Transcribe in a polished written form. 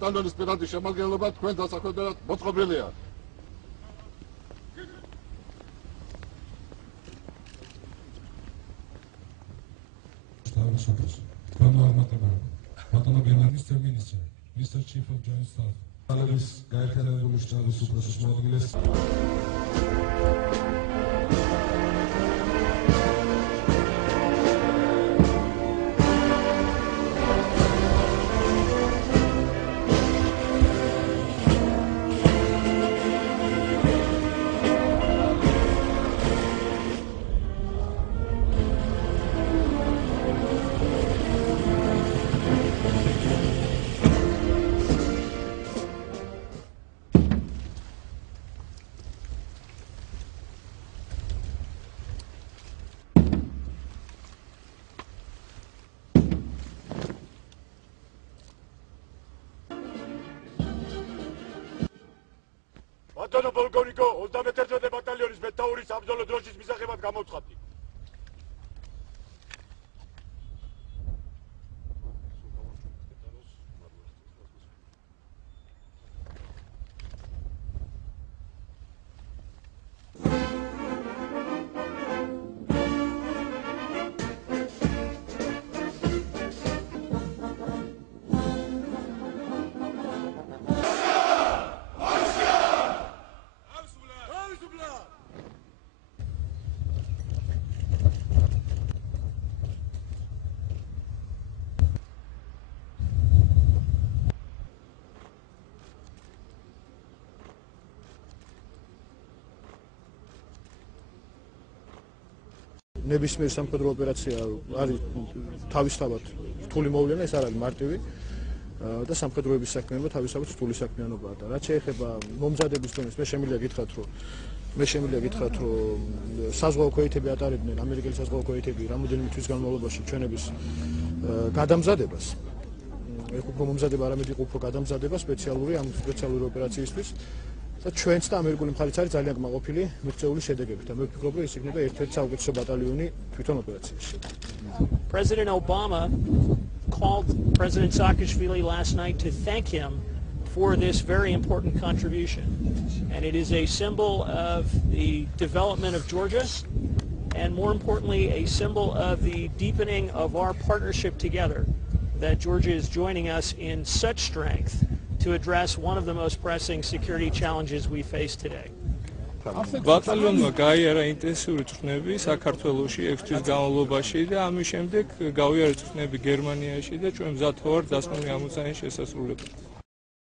ტალონის პირადი შემადგენლობა თქვენ დასახვედრად მოწყობილია. Mr. Chief of Joint Staff. Analyst, გაერთიანებული შტაბის უფროსის მოადგილეს. ბატონო პოლკოვნიკო, 31-ე ბატალიონის მეთაურის საბრძოლო დროშის მისაღებად გამოცხადდი. ნებისმიერ სამხედრო ოპერაცია არის თავისთავად რთული მოვლენა, ეს არ არის მარტივი და სამხედროების საქმიანობა თავისთავად რთული საქმიანობაა და რაც შეეხება მომზადების დონეს, მე შემიძლია გითხრათ, რომ საზღვაო ქვეითები ატარებდნენ ამერიკელი საზღვაო ქვეითები რამოდენიმე თვის განმავლობაში ჩვენების გადამზადებას. ეხ უფრო მომზადება არამედ იყო უფრო გადამზადება სპეციალური ოპერაციისთვის. და ჩვენც და ამერიკული მხარეც არის ძალიან კმაყოფილი მიღწეული შედეგებით და მე ვფიქრობ, რომ ეს იქნება ერთ-ერთი საუკეთესო ბატალიონი თვითონ ოპერაციაში. President Obama called President Saakashvili last night to thank him for this very important contribution. And it is a symbol of the development of Georgia and more importantly a symbol of the deepening of our partnership together, that Georgia is joining us in such strength to address one of the most pressing security challenges we face today. ბატალიონმა გაიარა ინტენსიური წვრთნები საქართველოში 6 თვის განმავლობაში და ამის შემდეგ გავიარა წვრთნები გერმანიაში და ჩვენ მზად ვართ დასმული ამოცანის შესასრულებლად.